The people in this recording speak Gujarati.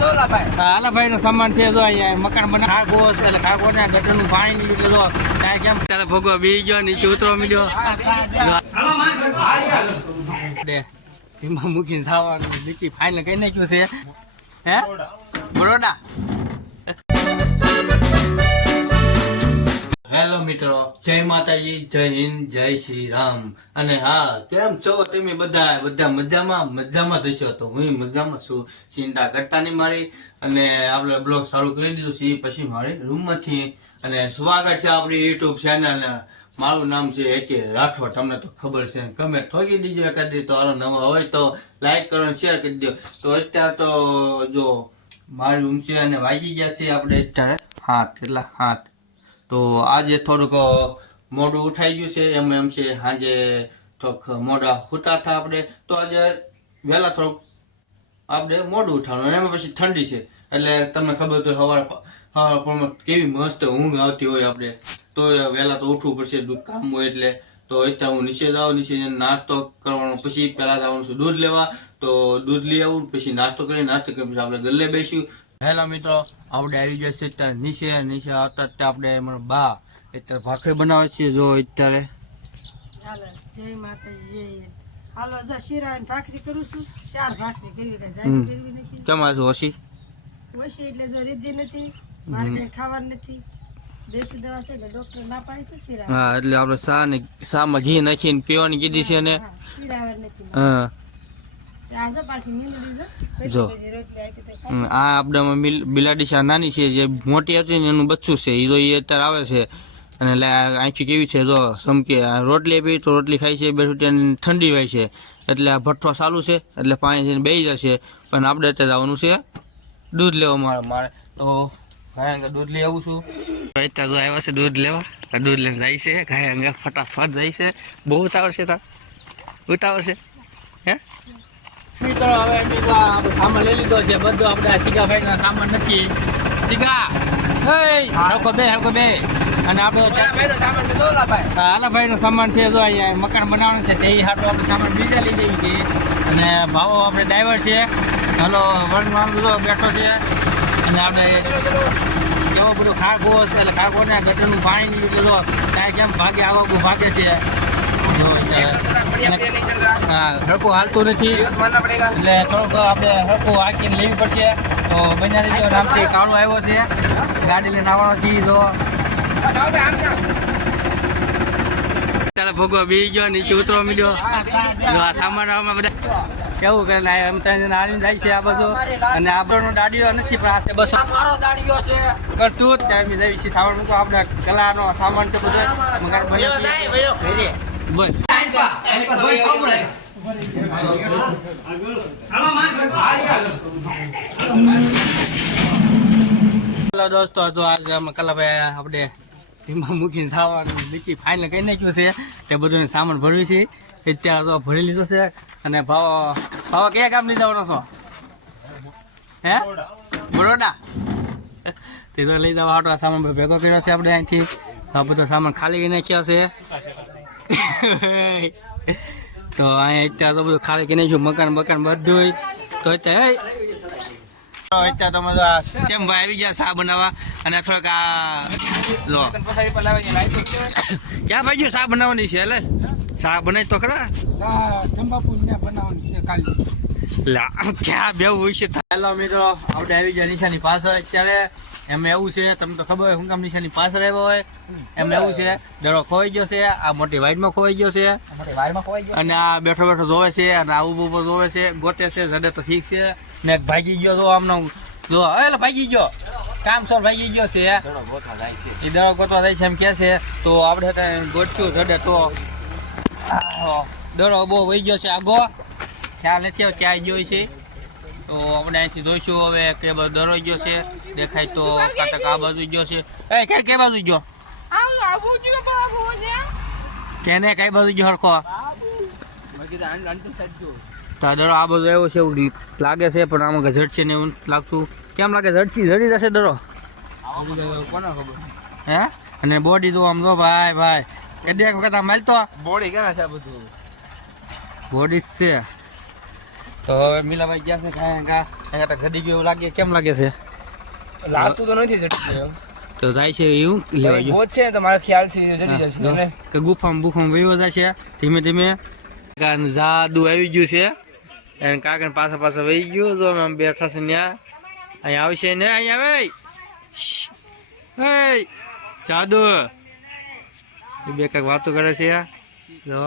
હાલાભાઈ નો સામાન છે, જો અહીંયા મકાન બના ખાગો એટલે ખાગો ને ગટરનું પાણી નીકળ્યું એટલે કેમ? ત્યારે ભોગવા બી ગયો, નીચે ઉતરવા મળ્યો મૂકીને ખાવાનું બીકી ફાઇનલ કઈ નાખ્યું છે? હે? બરોડા. હેલો મિત્રો, જય માતાજી, જય હિન્દ, જય શ્રી રામ. અને હા, કેમ છો તમે બધા બધા મજામાં? મજામાં થશો તો હું મજામાં છું. ચિંતા કરતા નહીં મારી. અને આપણે બ્લોગ ચાલુ કરી દીધું છે, પછી મારી રૂમમાંથી. અને સ્વાગત છે આપણી યુટ્યુબ ચેનલ મારું નામ છે એકે રાઠોડ. તમને તો ખબર છે. કમેન્ટ ઠોકી દીજો એકાદી, તો આનો નવા હોય તો લાઈક કરો શેર કરી દો તો અત્યારે તો જો મારી રૂમ છે અને વાગી ગયા છે આપણે અત્યારે. હાથ, એટલા હાથ. તો આજે થોડુંક મોડું ઉઠાઈ ગયું છે. એમ એમ છે સાંજે થોડુંક મોડા હુતા હતા આપણે. તો આજે વહેલા થોડુંક આપણે મોડું ઉઠાવવાનું એમાં પછી ઠંડી છે. એટલે તમને ખબર તો સવારે સવારે પણ કેવી મસ્ત ઊંઘ આવતી હોય આપણે. તો વહેલા તો ઉઠવું પડશે, દૂધ કામ હોય એટલે. તો અત્યારે હું નીચે જાઉં, નીચે નાસ્તો કરવાનો. પછી પહેલાં જવાનું છું દૂધ લેવા. તો દૂધ લઈ આવું, પછી નાસ્તો કરી નાસ્તો કરી પછી આપણે ગલ્લે બેસ્યું હેલા મિત્રો આપણે આવી ગયા છે અત્યારે નીચે નીચે આવતા ત્યાં આપણે અમારા બા અત્યારે ભાખરી બનાવે છે જો અત્યારે. હાલો જય માતાજી હાલો જો શીરા ભાખરી કરું છું. ચાર ભાખરી કરવી કઈ જાજી કરવી નથી. તમારે શું ઓછી? ઓછી એટલે જો રીધી નથી મારે કઈ ખાવાનું નથી. દેશી દવા છે કે ડોક્ટર ના પાડી છે શીરા હા એટલે આપણે સા ને સામાં ઘી નાખીને પીવાની કીધી છે ને. હા, નથી. હા. ત્યાં જો. આ આપણામાં મિલ- બિલાડી શા નાની છે જે મોટી હતી ને એનું બચ્ચું છે એ તો એ અત્યારે આવે છે. અને આંખી કેવી છે જો સમકે રોટલી આપી તો રોટલી ખાય છે બેઠું ત્યાં ઠંડી હોય છે. એટલે આ ભઠ્ઠો ચાલુ છે એટલે પાણી થઈને બેસી જશે. પણ આપણે અત્યારે જવાનું છે દૂધ લેવા મારે મારે. તો ગાય અંગે દૂધ લઈ આવું છું. અત્યારે તો આવ્યા છે દૂધ લેવા. દૂધ લઈને જાય છે ઘાય અંગે ફટાફટ જાય છે. બહુ ઉતાવળ છે તાર. ઉતાવળ છે. હે? મિત્રો હવે એમ તો સામાન લઈ લીધો છે. બધું આપણે આ સિગાભાઈ ના સામાન નથી. સીગા હરકો બે હરકો બે. અને આપણે હાલાભાઈ નો સામાન છે જો અહીંયા મકાન બનાવવાનું છે તે હાટો આપણે સામાન બીજા લઈ જઈએ છીએ. અને ભાવો આપણે ડ્રાઈવર છે. હાલો વન બધો બેઠો છે. અને આપણે એવો બધો ખાગો છે એટલે ખાગો ને ગટરનું પાણી નીકળે તો કેમ ભાગે આગો ભાગે છે. હા હરકું હાલતું નથી. એટલે થોડુંક આપણે હરકું હાકીને લેવી પડશે. તો બન્યા રહીજો. નામથી કાળો આવ્યો છે. ગાડી લઈને આવવાનો છે તો. ભોગવા બી ગયો નીચે ઉતરવા મીડ્યો. જો આ સામાન આમાં બધા કેવું કરે ને એમ ત્યાં જાય છે આ બધું. અને આપણનો દાડીઓ નથી પણ આ છે બસ. મારો દાડીઓ છે કરતું જ બી જઈએ સામાન મૂકો આપણે કલાનો સામાન છે બધો. બોલ. હેલો દોસ્તો તો આજે અમે કલાભાઈ આપણે ટીમમાં મૂકીને સાવાનું લીકી ફાઇનલ કરી નાખ્યું છે. તે બધું સામાન ભર્યું છે. અત્યારે તો ભરી લીધો છે. અને ભાવ ભાવ કયા ગામ લીધા છો હે? બરોડા. તે તો લઈ જવા સામાન ભેગો કર્યો છે આપણે અહીંથી. આ બધો સામાન ખાલી નાખ્યો છે. તો અહીંયા અત્યારે તો બધું ખાલી કરી નાખ્યું મકાન બકાન બધું તો અત્યારે અત્યારે તમે તો આવી ગયા સા બનાવવા અને થોડાક આ, લો. ક્યાં ભાઈ શા બનાવવાની છે એટલે શા બનાવી તો ખરા? લા ક્યાં બેવું હોય છે? હેલો મિત્રો આપણે આવી ગયા નિશાની પાછળ અત્યારે. એમ એવું છે તમને તો ખબર હોય હું કામ નિશાની પાછળ આવ્યો હોય. એમ એવું છે દડો ખોવાઈ ગયો છે આ મોટી વાઈડમાં ખોવાઈ ગયો છે. અને આ બેઠો બેઠો જોવે છે અને આ ઊભો ઊભો જોવે છે ગોતે છે જડે તો ઠીક છે. ને ભાગી ગયો તો આમનો જો એટલે ભાગી ગયો. કામ સર ભાગી ગયો છે. એ દડો ગોતવા જાય છે એમ કે છે તો આપણે ગોટ્યું ગોત્યું જડે તો. દડો બહુ વહી ગયો છે આગો. ખ્યાલ નથી હવે ક્યાં ગયો છે. તો આપણે અહીંથી જોઈશું હવે કે બધો દરો ગયો છે. દેખાય તો કાંતક આ બાજુ ગયો છે. એ કે કઈ બાજુ ગયો? કેને કઈ બાજુ ગયો હરખો? તો દરો આ બાજુ આવ્યો છે એવું લાગે છે પણ આમાં કઈ છે ને એવું લાગતું. કેમ લાગે ઝડશી ઝડી જશે દરો? હે? અને બોડી તો આમ જો ભાઈ ભાઈ. કે એક વખત આમ મળતો બોડી કેના છે આ બધું? બોડી છે. તો હવે મીલાભાઈ ગયા છે કાંઈ કા કાંઈ તો ઘડી ગયું એવું લાગે. કેમ લાગે છે? લાગતું તો નથી જટી તો જાય છે એવું? લેવા ગયું. છે ને તો મારે ખ્યાલ છે જટી જશે કે ગુફામ બુફામ વયો છે ધીમે ધીમે કાન જાદુ આવી ગયું છે. એને કાકન પાછા પાછા વહી ગયું. જો આમ બેઠા છે ત્યાં અહીંયા આવશે ને? અહીંયા આવે. જાદુ. બે કાંઈક વાતો કરે છે જો.